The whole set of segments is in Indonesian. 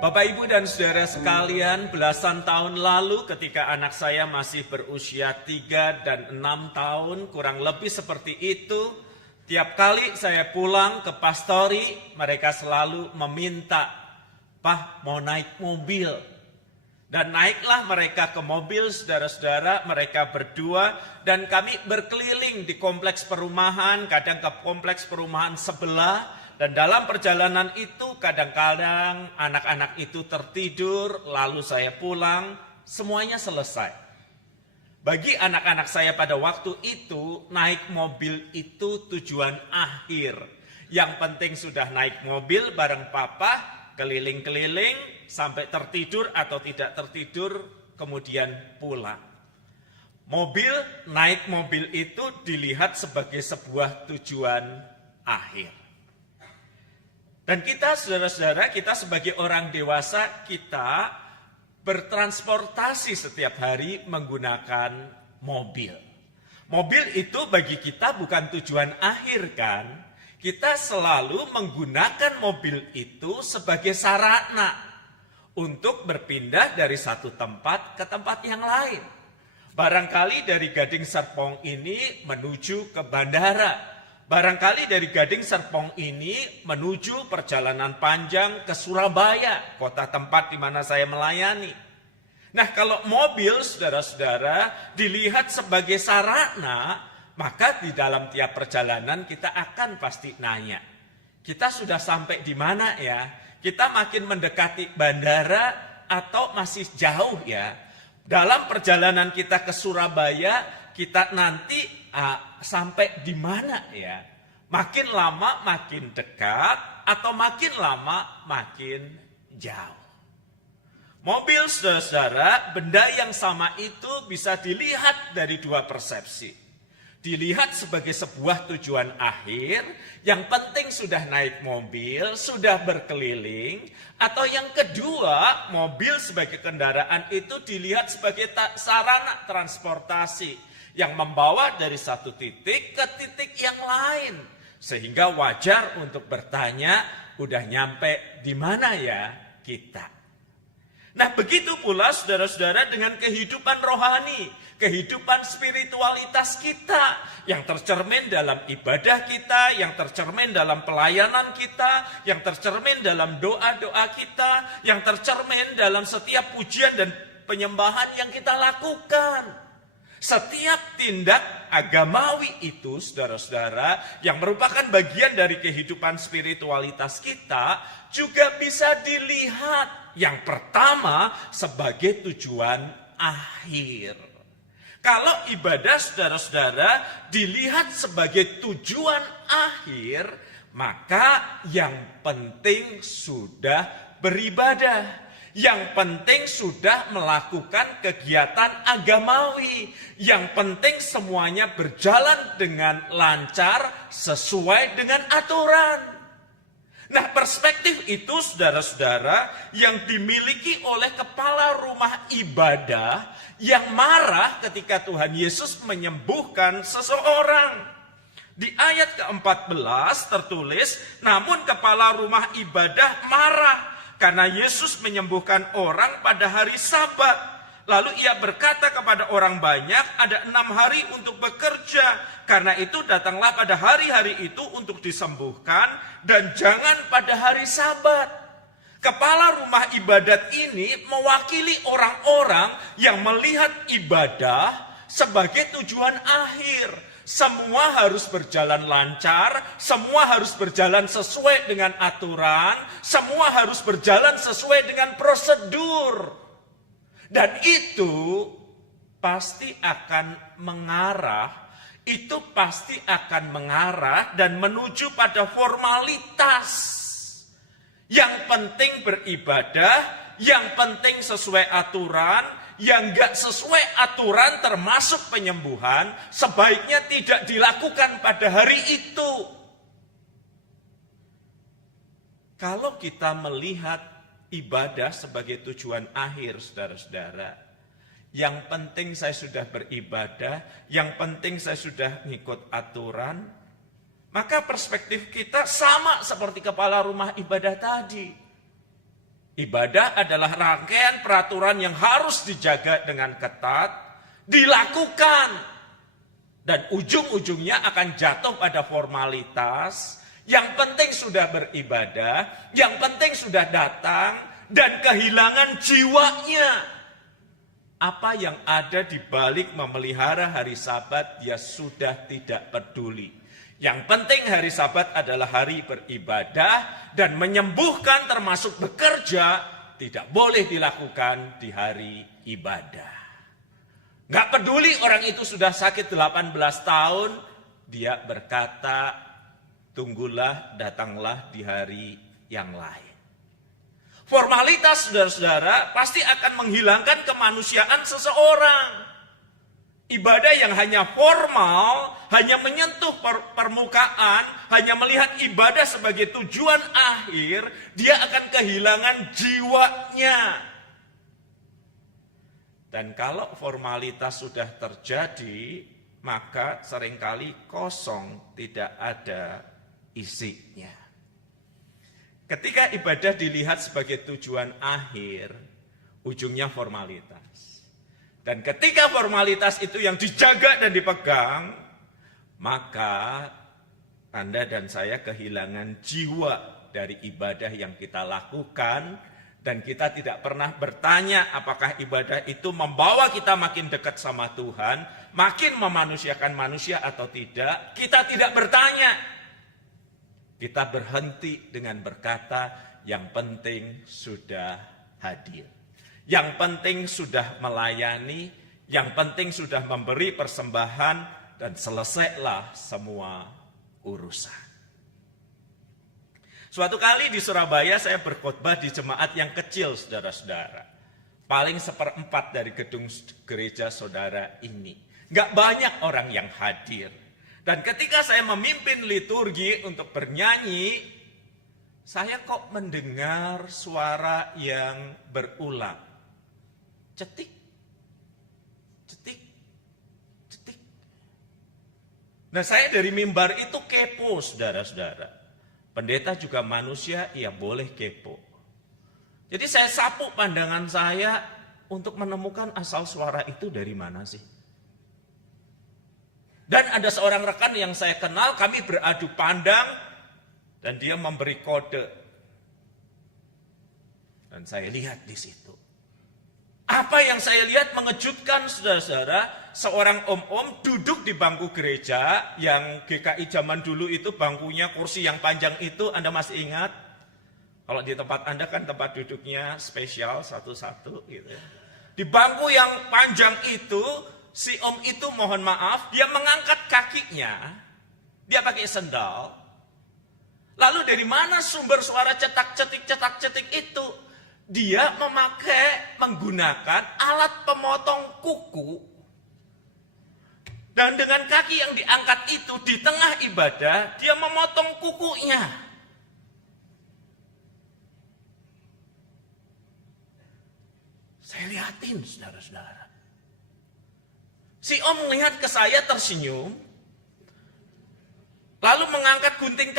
Bapak, Ibu, dan saudara sekalian, belasan tahun lalu ketika anak saya masih berusia 3 dan 6 tahun, kurang lebih seperti itu, tiap kali saya pulang ke pastori, mereka selalu meminta, "Pak, mau naik mobil." Dan naiklah mereka ke mobil, saudara-saudara, mereka berdua, dan kami berkeliling di kompleks perumahan, kadang ke kompleks perumahan sebelah. Dan dalam perjalanan itu kadang-kadang anak-anak itu tertidur, lalu saya pulang, semuanya selesai. Bagi anak-anak saya pada waktu itu, naik mobil itu tujuan akhir. Yang penting sudah naik mobil bareng papa, keliling-keliling, sampai tertidur atau tidak tertidur, kemudian pulang. Naik mobil itu dilihat sebagai sebuah tujuan akhir. Dan kita, saudara-saudara, kita sebagai orang dewasa, kita bertransportasi setiap hari menggunakan mobil. Mobil itu bagi kita bukan tujuan akhir, kan? Kita selalu menggunakan mobil itu sebagai sarana untuk berpindah dari satu tempat ke tempat yang lain. Barangkali dari Gading Serpong ini menuju ke bandara. Barangkali dari Gading Serpong ini menuju perjalanan panjang ke Surabaya, kota tempat di mana saya melayani. Nah, kalau mobil, saudara-saudara, dilihat sebagai sarana, maka di dalam tiap perjalanan kita akan pasti nanya, kita sudah sampai di mana ya? Kita makin mendekati bandara atau masih jauh ya? Dalam perjalanan kita ke Surabaya, kita nanti sampai di mana ya? Makin lama makin dekat atau makin lama makin jauh. Mobil, saudara-saudara, benda yang sama itu bisa dilihat dari dua persepsi. Dilihat sebagai sebuah tujuan akhir, yang penting sudah naik mobil, sudah berkeliling, atau yang kedua, mobil sebagai kendaraan itu dilihat sebagai sarana transportasi yang membawa dari satu titik ke titik yang lain. Sehingga wajar untuk bertanya, udah nyampe di mana ya kita? Nah, begitu pula saudara-saudara dengan kehidupan rohani, kehidupan spiritualitas kita yang tercermin dalam ibadah kita, yang tercermin dalam pelayanan kita, yang tercermin dalam doa-doa kita, yang tercermin dalam setiap pujian dan penyembahan yang kita lakukan. Setiap tindak agamawi itu, saudara-saudara, yang merupakan bagian dari kehidupan spiritualitas kita, juga bisa dilihat yang pertama sebagai tujuan akhir. Kalau ibadah, saudara-saudara, dilihat sebagai tujuan akhir, maka yang penting sudah beribadah. Yang penting sudah melakukan kegiatan agamawi. Yang penting semuanya berjalan dengan lancar sesuai dengan aturan. Nah, perspektif itu, saudara-saudara, yang dimiliki oleh kepala rumah ibadah yang marah ketika Tuhan Yesus menyembuhkan seseorang. Di ayat ke-14 tertulis, namun kepala rumah ibadah marah karena Yesus menyembuhkan orang pada hari Sabat. Lalu ia berkata kepada orang banyak, ada 6 hari untuk bekerja. Karena itu datanglah pada hari-hari itu untuk disembuhkan dan jangan pada hari Sabat. Kepala rumah ibadat ini mewakili orang-orang yang melihat ibadah sebagai tujuan akhir. Semua harus berjalan lancar, semua harus berjalan sesuai dengan aturan, semua harus berjalan sesuai dengan prosedur. Dan itu pasti akan mengarah, dan menuju pada formalitas. Yang penting beribadah, yang penting sesuai aturan. Yang gak sesuai aturan termasuk penyembuhan, sebaiknya tidak dilakukan pada hari itu. Kalau kita melihat ibadah sebagai tujuan akhir, saudara-saudara, yang penting saya sudah beribadah, yang penting saya sudah ngikut aturan, maka perspektif kita sama seperti kepala rumah ibadah tadi. Ibadah adalah rangkaian peraturan yang harus dijaga dengan ketat, dilakukan, dan ujung-ujungnya akan jatuh pada formalitas. Yang penting sudah beribadah, yang penting sudah datang, dan kehilangan jiwanya. Apa yang ada di balik memelihara hari Sabat, dia sudah tidak peduli. Yang penting hari Sabat adalah hari beribadah, dan menyembuhkan termasuk bekerja tidak boleh dilakukan di hari ibadah. Gak peduli orang itu sudah sakit 18 tahun, dia berkata, tunggulah, datanglah di hari yang lain. Formalitas, saudara-saudara, pasti akan menghilangkan kemanusiaan seseorang. Ibadah yang hanya formal, hanya menyentuh permukaan, hanya melihat ibadah sebagai tujuan akhir, dia akan kehilangan jiwanya. Dan kalau formalitas sudah terjadi, maka seringkali kosong, tidak ada isinya. Ketika ibadah dilihat sebagai tujuan akhir, ujungnya formalitas. Dan ketika formalitas itu yang dijaga dan dipegang, maka Anda dan saya kehilangan jiwa dari ibadah yang kita lakukan, dan kita tidak pernah bertanya apakah ibadah itu membawa kita makin dekat sama Tuhan, makin memanusiakan manusia atau tidak. Kita tidak bertanya. Kita berhenti dengan berkata, yang penting sudah hadir. Yang penting sudah melayani, yang penting sudah memberi persembahan, dan selesailah semua urusan. Suatu kali di Surabaya saya berkhotbah di jemaat yang kecil, saudara-saudara. Paling 1/4 dari gedung gereja saudara ini. Gak banyak orang yang hadir. Dan ketika saya memimpin liturgi untuk bernyanyi, saya kok mendengar suara yang berulang. Cetik, cetik, cetik. Nah, saya dari mimbar itu kepo, saudara-saudara. Pendeta juga manusia, ia boleh kepo. Jadi saya sapu pandangan saya untuk menemukan asal suara itu dari mana sih. Dan ada seorang rekan yang saya kenal, kami beradu pandang, dan dia memberi kode. Dan saya lihat di situ. Apa yang saya lihat mengejutkan, saudara-saudara. Seorang om-om duduk di bangku gereja, yang GKI zaman dulu itu bangkunya kursi yang panjang itu, Anda masih ingat? Kalau di tempat Anda kan tempat duduknya spesial satu-satu gitu ya. Di bangku yang panjang itu, si om itu mohon maaf, dia mengangkat kakinya, dia pakai sendal. Lalu dari mana sumber suara cetak-cetik itu? Dia menggunakan alat pemotong kuku. Dan dengan kaki yang diangkat itu di tengah ibadah, dia memotong kukunya. Saya lihatin, saudara-saudara. Si om melihat ke saya tersenyum, lalu mengangkat gunting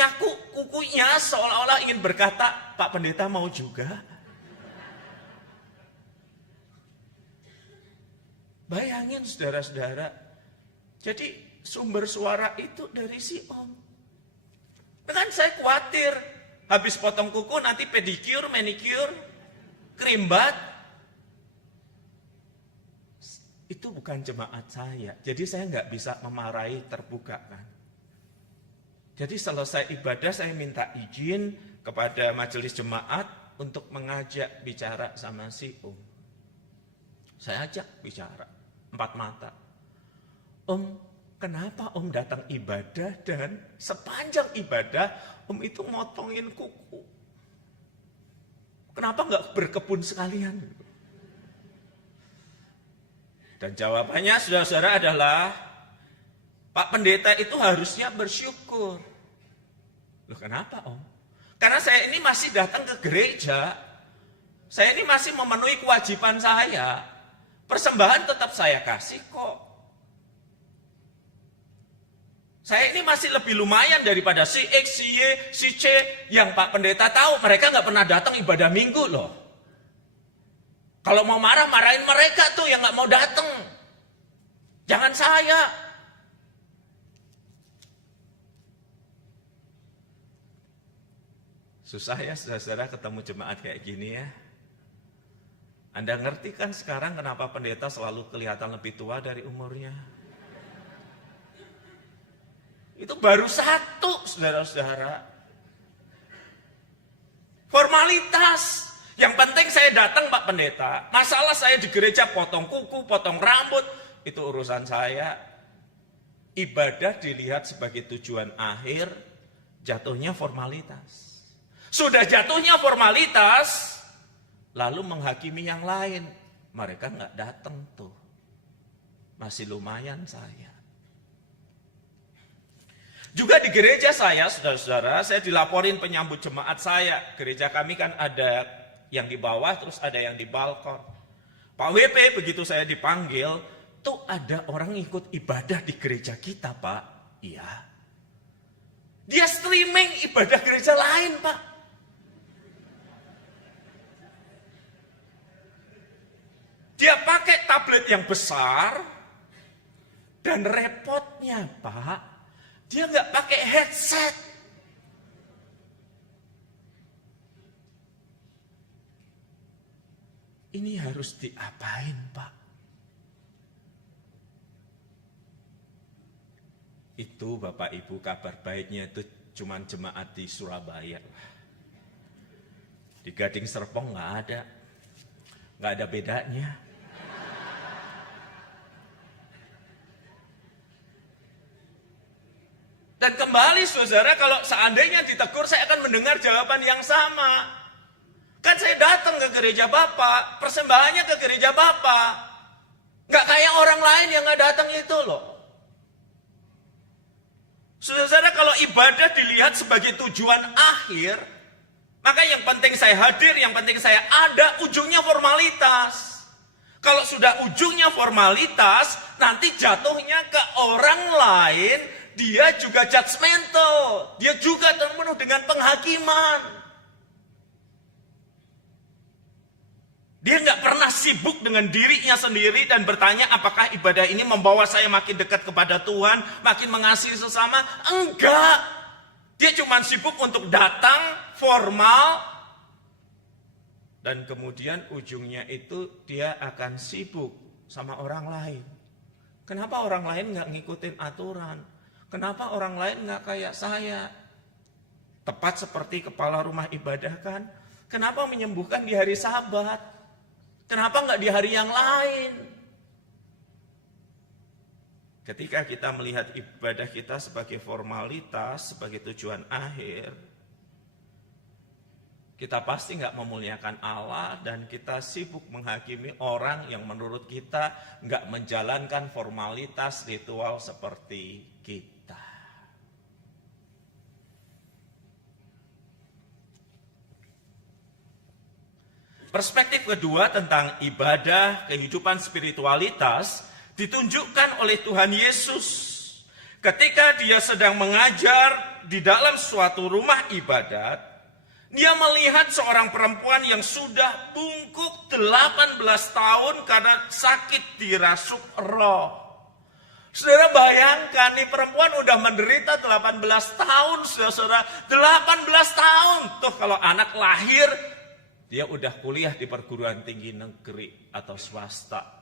kukunya seolah-olah ingin berkata, Pak Pendeta mau juga? Bayangin saudara-saudara, jadi sumber suara itu dari si om. Kan saya khawatir, habis potong kuku nanti pedicure, manicure, kerimbat. Itu bukan jemaat saya, jadi saya nggak bisa memarahi terbuka kan. Jadi selesai ibadah saya minta izin kepada majelis jemaat untuk mengajak bicara sama si om. Saya ajak bicara, 4 mata. Om, kenapa om datang ibadah dan sepanjang ibadah om itu motongin kuku? Kenapa nggak berkebun sekalian? Dan jawabannya saudara-saudara adalah, Pak Pendeta itu harusnya bersyukur. Loh kenapa om? Karena saya ini masih datang ke gereja, saya ini masih memenuhi kewajiban saya. Persembahan tetap saya kasih kok. Saya ini masih lebih lumayan daripada si X, si Y, si C, yang Pak Pendeta tahu mereka nggak pernah datang ibadah minggu loh. Kalau mau marah, marahin mereka tuh yang nggak mau datang. Jangan saya. Susah ya saudara ketemu jemaat kayak gini ya. Anda ngerti kan sekarang kenapa pendeta selalu kelihatan lebih tua dari umurnya? Itu baru satu, saudara-saudara. Formalitas. Yang penting saya datang Pak Pendeta. Masalah saya di gereja potong kuku, potong rambut. Itu urusan saya. Ibadah dilihat sebagai tujuan akhir, jatuhnya formalitas. Sudah jatuhnya formalitas, lalu menghakimi yang lain. Mereka nggak datang tuh. Masih lumayan saya. Juga di gereja saya, saudara-saudara, saya dilaporin penyambut jemaat saya. Gereja kami kan ada yang di bawah, terus ada yang di balkon. Pak WP, begitu saya dipanggil, tuh ada orang ikut ibadah di gereja kita, Pak. Iya. Dia streaming ibadah gereja lain, Pak. Dia pakai tablet yang besar, dan repotnya, Pak, dia nggak pakai headset. Ini harus diapain, Pak? Itu Bapak Ibu kabar baiknya itu cuman jemaat di Surabaya. Di Gading Serpong nggak ada bedanya. Dan kembali saudara, kalau seandainya ditegur, saya akan mendengar jawaban yang sama. Kan saya datang ke gereja Bapak, persembahannya ke gereja Bapak. Nggak kayak orang lain yang nggak datang itu loh. Saudara, kalau ibadah dilihat sebagai tujuan akhir, maka yang penting saya hadir, yang penting saya ada, ujungnya formalitas. Kalau sudah ujungnya formalitas, nanti jatuhnya ke orang lain, dia juga judgmental, dia juga penuh dengan penghakiman. Dia nggak pernah sibuk dengan dirinya sendiri dan bertanya apakah ibadah ini membawa saya makin dekat kepada Tuhan, makin mengasihi sesama. Enggak. Dia cuma sibuk untuk datang, formal, dan kemudian ujungnya itu dia akan sibuk sama orang lain. Kenapa orang lain nggak ngikutin aturan? Kenapa orang lain nggak kayak saya? Tepat seperti kepala rumah ibadah kan? Kenapa menyembuhkan di hari Sabat? Kenapa nggak di hari yang lain? Ketika kita melihat ibadah kita sebagai formalitas, sebagai tujuan akhir, kita pasti nggak memuliakan Allah dan kita sibuk menghakimi orang yang menurut kita nggak menjalankan formalitas ritual seperti kita. Perspektif kedua tentang ibadah, kehidupan spiritualitas ditunjukkan oleh Tuhan Yesus ketika dia sedang mengajar di dalam suatu rumah ibadat. Dia melihat seorang perempuan yang sudah bungkuk 18 tahun karena sakit dirasuk roh. Saudara bayangkan nih perempuan udah menderita 18 tahun, saudara. 18 tahun. Tuh kalau anak lahir, dia udah kuliah di perguruan tinggi negeri atau swasta.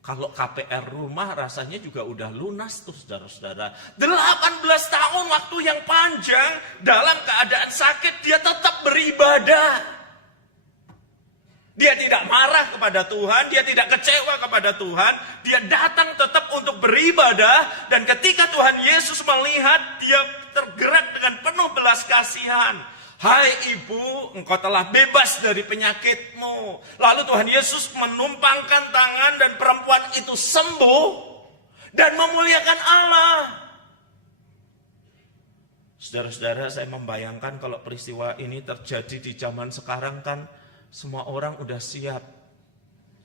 Kalau KPR rumah rasanya juga udah lunas tuh saudara-saudara. 18 tahun waktu yang panjang dalam keadaan sakit dia tetap beribadah. Dia tidak marah kepada Tuhan, dia tidak kecewa kepada Tuhan. Dia datang tetap untuk beribadah dan ketika Tuhan Yesus melihat dia tergerak dengan penuh belas kasihan. Hai ibu, engkau telah bebas dari penyakitmu. Lalu Tuhan Yesus menumpangkan tangan dan perempuan itu sembuh dan memuliakan Allah. Saudara-saudara, saya membayangkan kalau peristiwa ini terjadi di zaman sekarang kan semua orang udah siap.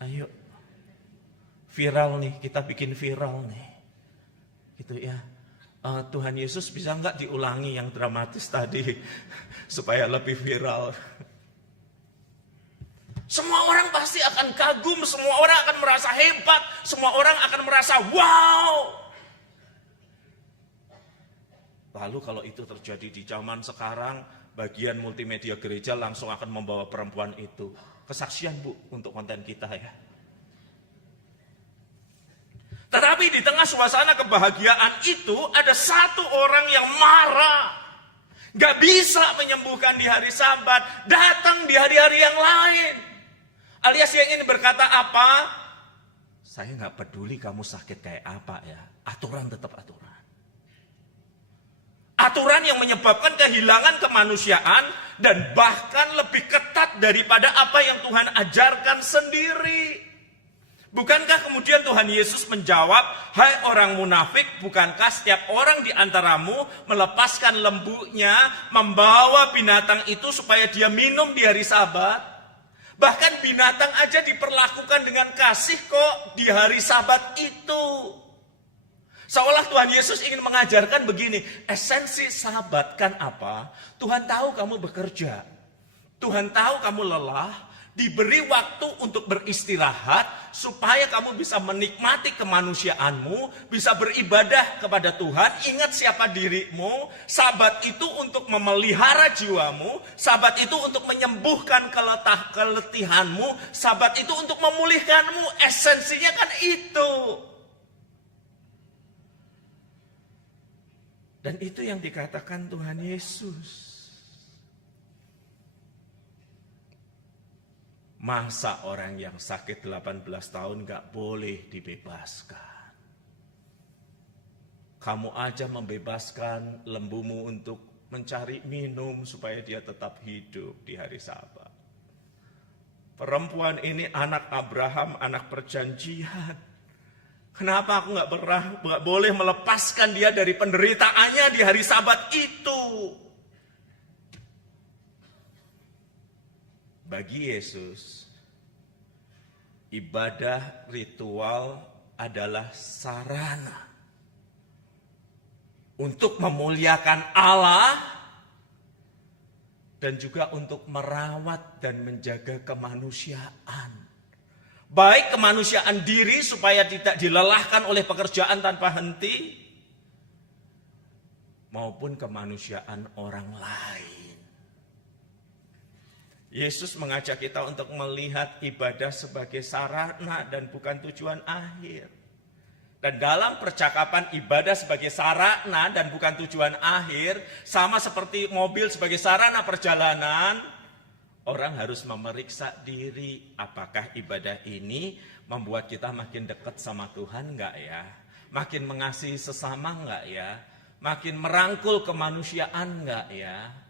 Ayo, viral nih, kita bikin viral nih. Gitu ya. Tuhan Yesus bisa nggak diulangi yang dramatis tadi supaya lebih viral. Semua orang pasti akan kagum, semua orang akan merasa hebat, semua orang akan merasa wow. Lalu kalau itu terjadi di zaman sekarang, bagian multimedia gereja langsung akan membawa perempuan itu. Kesaksian Bu untuk konten kita ya. Tetapi di tengah suasana kebahagiaan itu ada satu orang yang marah. Gak bisa menyembuhkan di hari Sabat, datang di hari-hari yang lain. Alias yang ini berkata apa? Saya gak peduli kamu sakit kayak apa ya, aturan tetap aturan. Aturan yang menyebabkan kehilangan kemanusiaan dan bahkan lebih ketat daripada apa yang Tuhan ajarkan sendiri. Bukankah kemudian Tuhan Yesus menjawab, hai orang munafik, bukankah setiap orang di antaramu melepaskan lembunya, membawa binatang itu supaya dia minum di hari Sabat? Bahkan binatang aja diperlakukan dengan kasih kok di hari Sabat itu. Seolah Tuhan Yesus ingin mengajarkan begini, esensi Sabat kan apa? Tuhan tahu kamu bekerja, Tuhan tahu kamu lelah, diberi waktu untuk beristirahat supaya kamu bisa menikmati kemanusiaanmu, bisa beribadah kepada Tuhan, ingat siapa dirimu. Sabat itu untuk memelihara jiwamu, Sabat itu untuk menyembuhkan keletihanmu, Sabat itu untuk memulihkanmu. Esensinya kan itu. Dan itu yang dikatakan Tuhan Yesus. Masa orang yang sakit 18 tahun gak boleh dibebaskan? Kamu aja membebaskan lembumu untuk mencari minum supaya dia tetap hidup di hari Sabat. Perempuan ini anak Abraham, anak perjanjian. Kenapa aku gak boleh melepaskan dia dari penderitaannya di hari Sabat itu? Bagi Yesus, ibadah ritual adalah sarana untuk memuliakan Allah dan juga untuk merawat dan menjaga kemanusiaan. Baik kemanusiaan diri supaya tidak dilelahkan oleh pekerjaan tanpa henti, maupun kemanusiaan orang lain. Yesus mengajak kita untuk melihat ibadah sebagai sarana dan bukan tujuan akhir. Dan dalam percakapan ibadah sebagai sarana dan bukan tujuan akhir, sama seperti mobil sebagai sarana perjalanan, orang harus memeriksa diri, apakah ibadah ini membuat kita makin dekat sama Tuhan enggak ya? Makin mengasihi sesama enggak ya? Makin merangkul kemanusiaan enggak ya?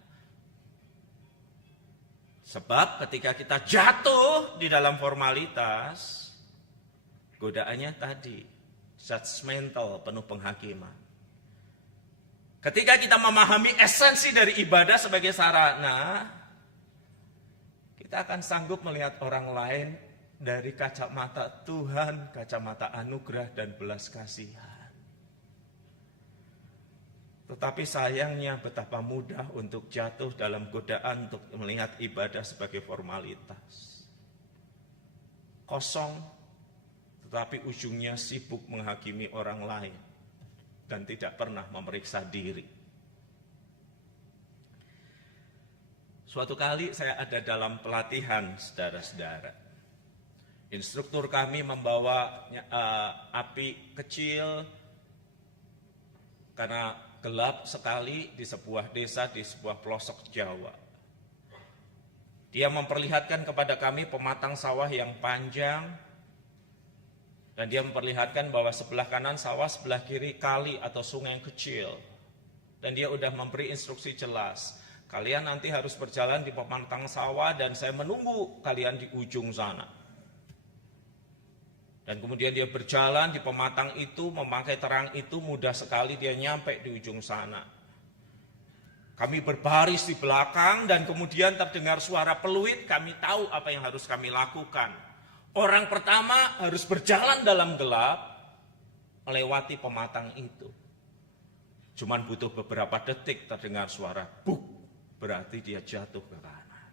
Sebab ketika kita jatuh di dalam formalitas, godaannya tadi, judgmental, penuh penghakiman. Ketika kita memahami esensi dari ibadah sebagai sarana, kita akan sanggup melihat orang lain dari kacamata Tuhan, kacamata anugerah dan belas kasihan. Tetapi sayangnya betapa mudah untuk jatuh dalam godaan untuk melihat ibadah sebagai formalitas. Kosong, tetapi ujungnya sibuk menghakimi orang lain dan tidak pernah memeriksa diri. Suatu kali saya ada dalam pelatihan, saudara-saudara. Instruktur kami membawa api kecil karena gelap sekali di sebuah desa, di sebuah pelosok Jawa. Dia memperlihatkan kepada kami pematang sawah yang panjang, dan dia memperlihatkan bahwa sebelah kanan sawah, sebelah kiri kali atau sungai yang kecil. Dan dia udah memberi instruksi jelas, kalian nanti harus berjalan di pematang sawah dan saya menunggu kalian di ujung sana. Dan kemudian dia berjalan di pematang itu, memakai terang itu, mudah sekali dia nyampe di ujung sana. Kami berbaris di belakang dan kemudian terdengar suara peluit, kami tahu apa yang harus kami lakukan. Orang pertama harus berjalan dalam gelap, melewati pematang itu. Cuman butuh beberapa detik terdengar suara buk, berarti dia jatuh ke kanan.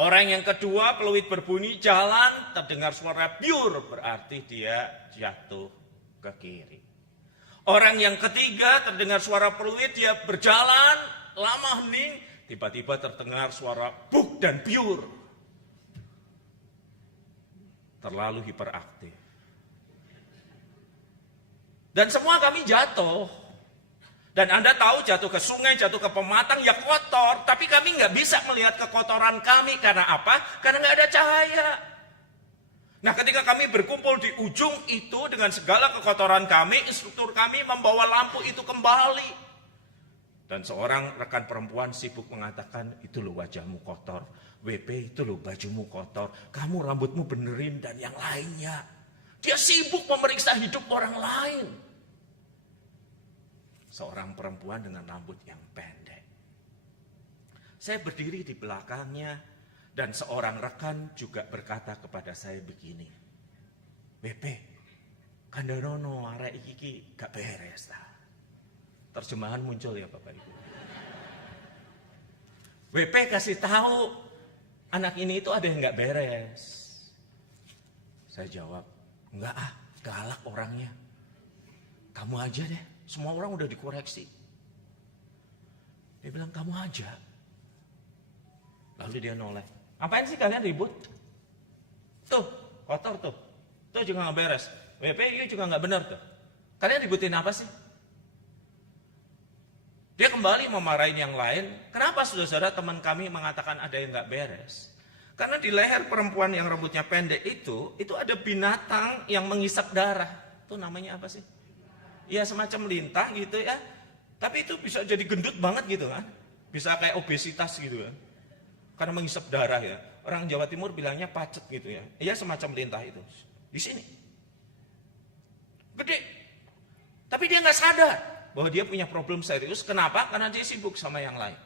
Orang yang kedua, peluit berbunyi, jalan, terdengar suara biur, berarti dia jatuh ke kiri. Orang yang ketiga, terdengar suara peluit, dia berjalan, lama hening, tiba-tiba terdengar suara buk dan biur. Terlalu hiperaktif. Dan semua kami jatuh. Dan Anda tahu jatuh ke sungai, jatuh ke pematang, ya kotor. Tapi kami nggak bisa melihat kekotoran kami. Karena apa? Karena nggak ada cahaya. Nah, ketika kami berkumpul di ujung itu dengan segala kekotoran kami, instruktur kami membawa lampu itu kembali. Dan seorang rekan perempuan sibuk mengatakan, itu loh wajahmu kotor. WP, itu loh bajumu kotor. Kamu rambutmu benerin dan yang lainnya. Dia sibuk memeriksa hidup orang lain. Seorang perempuan dengan rambut yang pendek. Saya berdiri di belakangnya dan seorang rekan juga berkata kepada saya begini. WP, kandanono arek iki gak beres ta. Terjemahan muncul ya Bapak Ibu. WP kasih tahu anak ini itu ada yang gak beres. Saya jawab, enggak galak orangnya. Kamu aja deh. Semua orang udah dikoreksi. Dia bilang, kamu aja. Lalu dia noleh. Apain sih kalian ribut? Tuh, kotor tuh. Tuh juga gak beres. WP juga gak benar tuh. Kalian ributin apa sih? Dia kembali memarahin yang lain. Kenapa saudara-saudara teman kami mengatakan ada yang gak beres? Karena di leher perempuan yang rambutnya pendek itu ada binatang yang mengisap darah. Itu namanya apa sih? Ya semacam lintah gitu ya. Tapi itu bisa jadi gendut banget gitu kan. Bisa kayak obesitas gitu kan. Karena menghisap darah ya. Orang Jawa Timur bilangnya pacet gitu ya. Ya semacam lintah itu. Di sini. Gede. Tapi dia nggak sadar bahwa dia punya problem serius. Kenapa? Karena dia sibuk sama yang lain.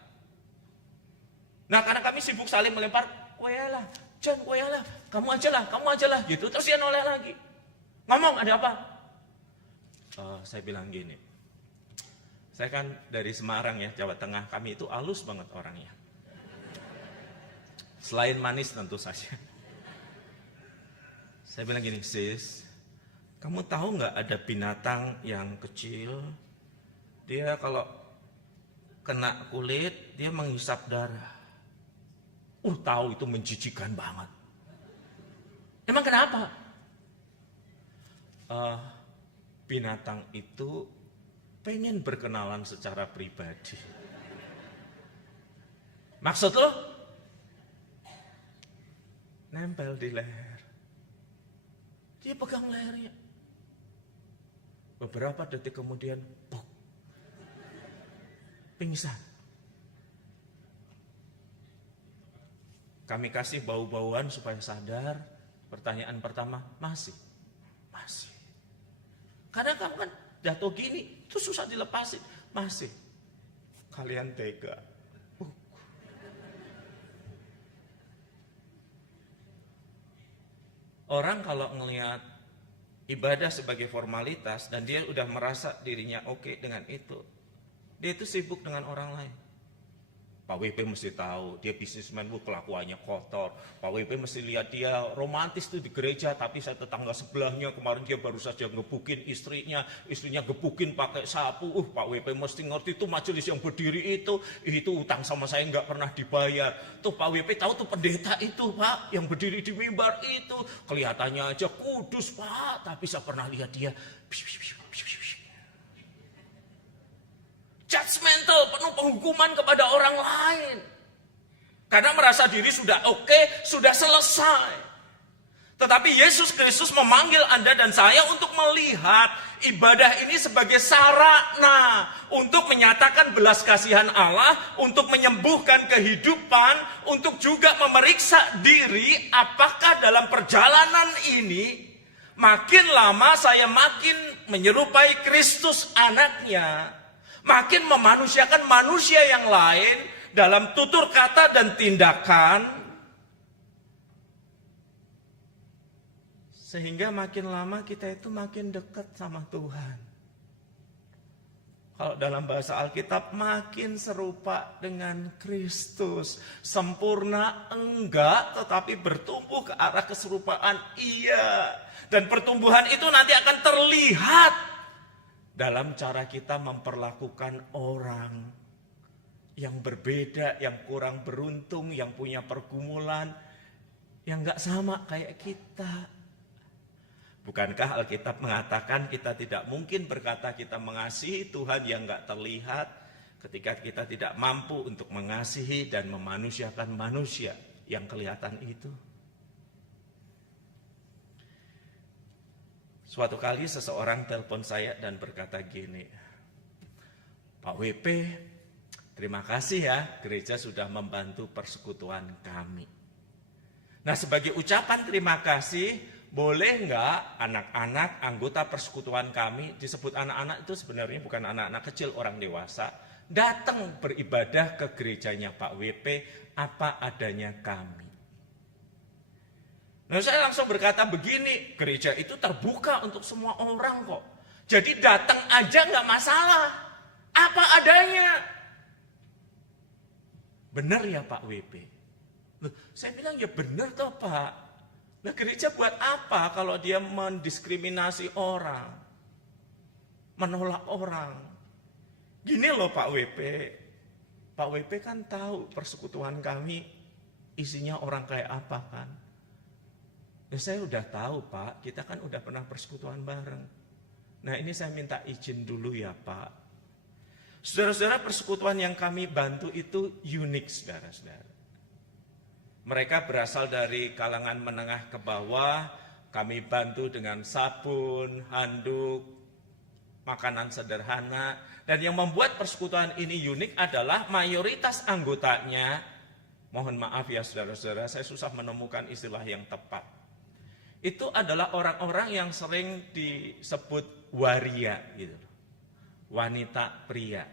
Nah karena kami sibuk saling melempar. Koyalah, Jan koyalah. Kamu aja lah gitu. Terus dia noleh lagi. Ngomong ada apa? Saya bilang gini, saya kan dari Semarang ya, Jawa Tengah, kami itu halus banget orangnya. Selain manis tentu saja. Saya bilang gini, sis, kamu tahu nggak ada binatang yang kecil, dia kalau kena kulit, dia menghisap darah. Tahu itu menjijikan banget. Emang kenapa? Binatang itu pengen berkenalan secara pribadi. Maksud lo? Nempel di leher. Dia pegang lehernya. Beberapa detik kemudian, puk, pingsan. Kami kasih bau-bauan supaya sadar. Pertanyaan pertama, masih. Karena kamu kan jatuh gini, itu susah dilepasin. Masih. Kalian tega. Orang kalau ngelihat ibadah sebagai formalitas dan dia udah merasa dirinya oke dengan itu, dia itu sibuk dengan orang lain. Pak WP mesti tahu, dia bisnismen, kelakuannya kotor. Pak WP mesti lihat dia romantis tuh di gereja, tapi saya tetangga sebelahnya kemarin dia baru saja ngebukin istrinya gebukin pakai sapu. Pak WP mesti ngerti tuh majelis yang berdiri itu utang sama saya nggak pernah dibayar. Tuh Pak WP tahu tuh pendeta itu Pak, yang berdiri di mimbar itu kelihatannya aja kudus Pak, tapi saya pernah lihat dia judgmental, penuh penghukuman kepada orang lain. Karena merasa diri sudah oke, sudah selesai. Tetapi Yesus Kristus memanggil Anda dan saya untuk melihat ibadah ini sebagai sarana untuk menyatakan belas kasihan Allah, untuk menyembuhkan kehidupan, untuk juga memeriksa diri apakah dalam perjalanan ini makin lama saya makin menyerupai Kristus anaknya, makin memanusiakan manusia yang lain dalam tutur kata dan tindakan, sehingga makin lama kita itu makin dekat sama Tuhan. Kalau dalam bahasa Alkitab, makin serupa dengan Kristus. Sempurna enggak, tetapi bertumbuh ke arah keserupaan iya. Dan pertumbuhan itu nanti akan terlihat dalam cara kita memperlakukan orang yang berbeda, yang kurang beruntung, yang punya pergumulan, yang enggak sama kayak kita. Bukankah Alkitab mengatakan kita tidak mungkin berkata kita mengasihi Tuhan yang enggak terlihat ketika kita tidak mampu untuk mengasihi dan memanusiakan manusia yang kelihatan itu? Suatu kali seseorang telepon saya dan berkata gini, Pak WP, terima kasih ya gereja sudah membantu persekutuan kami. Nah, sebagai ucapan terima kasih, boleh enggak anak-anak anggota persekutuan kami, disebut anak-anak itu sebenarnya bukan anak-anak kecil, orang dewasa, datang beribadah ke gerejanya Pak WP apa adanya kami. Nah, saya langsung berkata begini, gereja itu terbuka untuk semua orang kok. Jadi datang aja enggak masalah, apa adanya. Benar ya Pak WP? Loh, saya bilang ya benar toh Pak. Nah, gereja buat apa kalau dia mendiskriminasi orang, menolak orang? Gini loh Pak WP. Pak WP kan tahu persekutuan kami isinya orang kayak apa kan. Ya saya udah tahu Pak, kita kan udah pernah persekutuan bareng. Nah, ini saya minta izin dulu ya Pak. Saudara-saudara, persekutuan yang kami bantu itu unik saudara-saudara. Mereka berasal dari kalangan menengah ke bawah, kami bantu dengan sabun, handuk, makanan sederhana. Dan yang membuat persekutuan ini unik adalah mayoritas anggotanya, mohon maaf ya saudara-saudara, saya susah menemukan istilah yang tepat. Itu adalah orang-orang yang sering disebut waria, gitu. Wanita pria.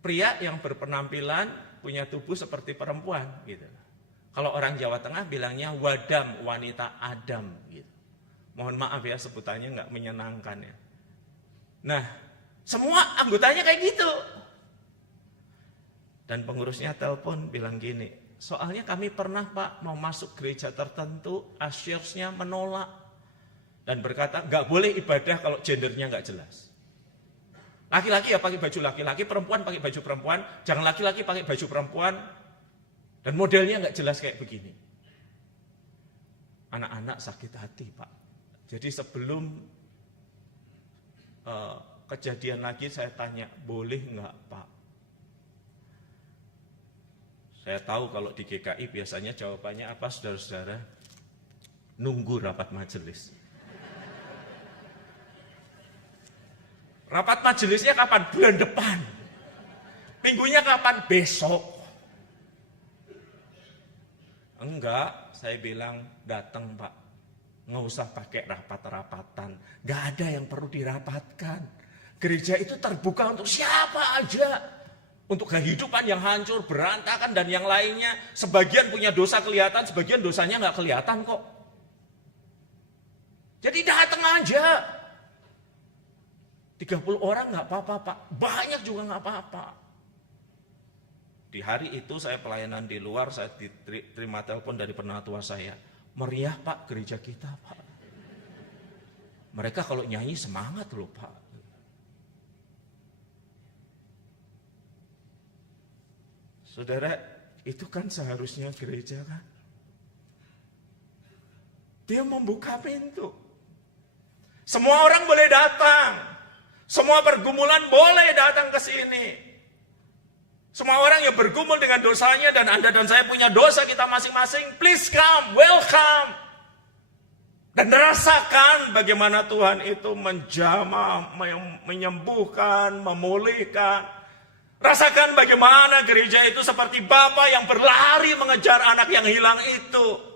Pria yang berpenampilan punya tubuh seperti perempuan gitu. Kalau orang Jawa Tengah bilangnya wadam, wanita Adam gitu. Mohon maaf ya sebutannya nggak menyenangkan ya. Nah, semua anggotanya kayak gitu. Dan pengurusnya telepon bilang gini, soalnya kami pernah Pak mau masuk gereja tertentu, ushersnya menolak dan berkata nggak boleh ibadah kalau gendernya nggak jelas. Laki-laki ya pakai baju laki-laki, perempuan pakai baju perempuan, jangan laki-laki pakai baju perempuan, dan modelnya nggak jelas kayak begini. Anak-anak sakit hati Pak. Jadi sebelum kejadian lagi saya tanya, boleh nggak Pak? Saya tahu kalau di GKI biasanya jawabannya apa saudara-saudara? Nunggu rapat majelis. Rapat majelisnya kapan? Bulan depan. Minggunya kapan? Besok. Enggak, saya bilang datang Pak. Nggak usah pakai rapat-rapatan. Nggak ada yang perlu dirapatkan. Gereja itu terbuka untuk siapa aja. Untuk kehidupan yang hancur, berantakan, dan yang lainnya. Sebagian punya dosa kelihatan, sebagian dosanya nggak kelihatan kok. Jadi datang aja. 30 orang nggak apa-apa Pak, banyak juga nggak apa-apa. Di hari itu saya pelayanan di luar, saya diterima telepon dari penatua saya. Meriah Pak gereja kita Pak. Mereka kalau nyanyi semangat loh Pak. Saudara, itu kan seharusnya gereja kan. Dia membuka pintu. Semua orang boleh datang. Semua pergumulan boleh datang ke sini. Semua orang yang bergumul dengan dosanya dan Anda dan saya punya dosa kita masing-masing, please come, welcome. Dan rasakan bagaimana Tuhan itu menjamah, menyembuhkan, memulihkan. Rasakan bagaimana gereja itu seperti Bapa yang berlari mengejar anak yang hilang itu.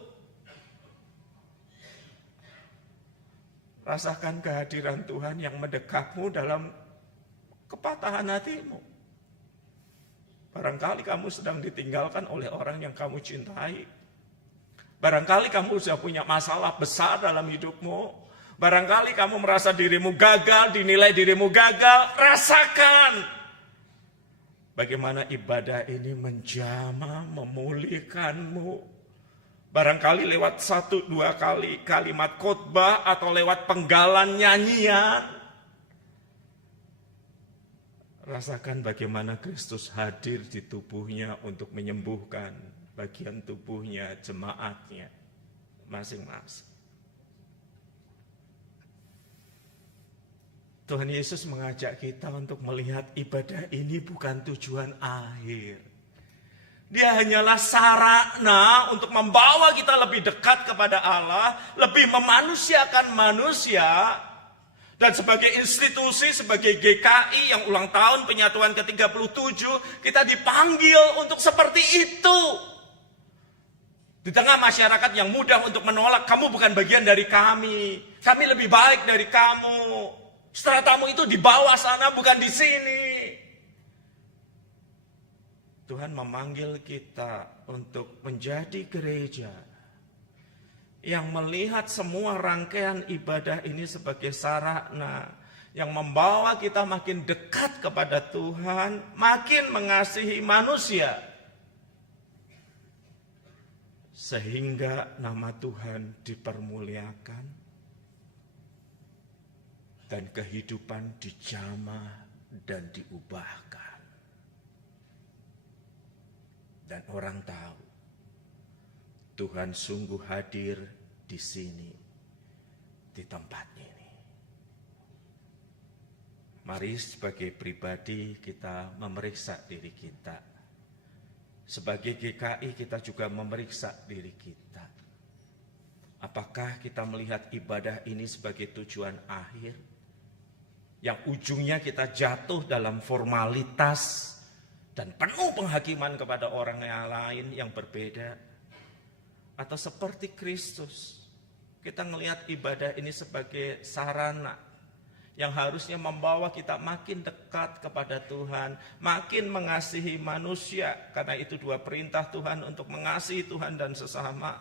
Rasakan kehadiran Tuhan yang mendekatmu dalam kepatahan hatimu. Barangkali kamu sedang ditinggalkan oleh orang yang kamu cintai. Barangkali kamu sudah punya masalah besar dalam hidupmu. Barangkali kamu merasa dirimu gagal, dinilai dirimu gagal, rasakan bagaimana ibadah ini menjamah, memulihkanmu. Barangkali lewat 1-2 kali kalimat khotbah atau lewat penggalan nyanyian. Rasakan bagaimana Kristus hadir di tubuhnya untuk menyembuhkan bagian tubuhnya, jemaatnya, masing-masing. Tuhan Yesus mengajak kita untuk melihat ibadah ini bukan tujuan akhir. Dia hanyalah sarana untuk membawa kita lebih dekat kepada Allah, lebih memanusiakan manusia. Dan sebagai institusi, sebagai GKI yang ulang tahun penyatuan ke-37, kita dipanggil untuk seperti itu. Di tengah masyarakat yang mudah untuk menolak, kamu bukan bagian dari kami lebih baik dari kamu. Stratamu itu di bawah sana, bukan di sini. Tuhan memanggil kita untuk menjadi gereja yang melihat semua rangkaian ibadah ini sebagai sarana yang membawa kita makin dekat kepada Tuhan, makin mengasihi manusia, sehingga nama Tuhan dipermuliakan dan kehidupan dijamah dan diubahkan. Dan orang tahu Tuhan sungguh hadir di sini, di tempat ini. Mari sebagai pribadi kita memeriksa diri kita. Sebagai GKI kita juga memeriksa diri kita. Apakah kita melihat ibadah ini sebagai tujuan akhir? Yang ujungnya kita jatuh dalam formalitas dan penuh penghakiman kepada orang yang lain yang berbeda. Atau seperti Kristus, kita melihat ibadah ini sebagai sarana yang harusnya membawa kita makin dekat kepada Tuhan, makin mengasihi manusia. Karena itu 2 perintah Tuhan untuk mengasihi Tuhan dan sesama.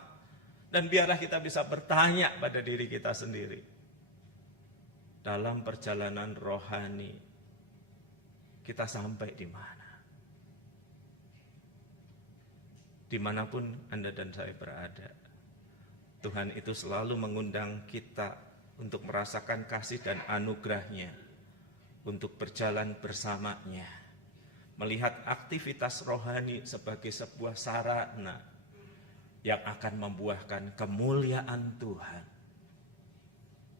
Dan biarlah kita bisa bertanya pada diri kita sendiri. Dalam perjalanan rohani, kita sampai di mana? Dimanapun Anda dan saya berada, Tuhan itu selalu mengundang kita untuk merasakan kasih dan anugerah-Nya, untuk berjalan bersamanya, melihat aktivitas rohani sebagai sebuah sarana yang akan membuahkan kemuliaan Tuhan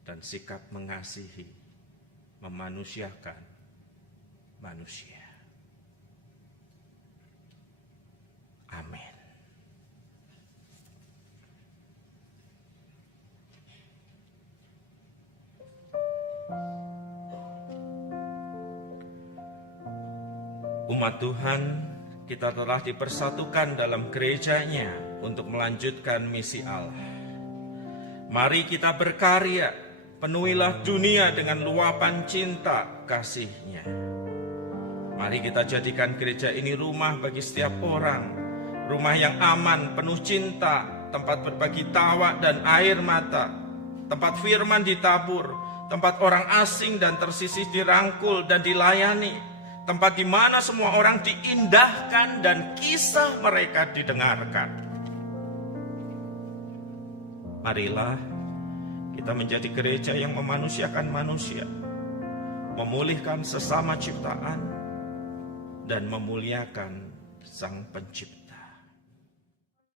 dan sikap mengasihi, memanusiakan manusia. Amin. Umat Tuhan, kita telah dipersatukan dalam gereja-Nya untuk melanjutkan misi Allah. Mari kita berkarya, penuhilah dunia dengan luapan cinta kasih-Nya. Mari kita jadikan gereja ini rumah bagi setiap orang, rumah yang aman, penuh cinta, tempat berbagi tawa dan air mata, tempat firman ditabur, tempat orang asing dan tersisih dirangkul dan dilayani, tempat di mana semua orang diindahkan dan kisah mereka didengarkan. Marilah kita menjadi gereja yang memanusiakan manusia, memulihkan sesama ciptaan, dan memuliakan Sang Pencipta.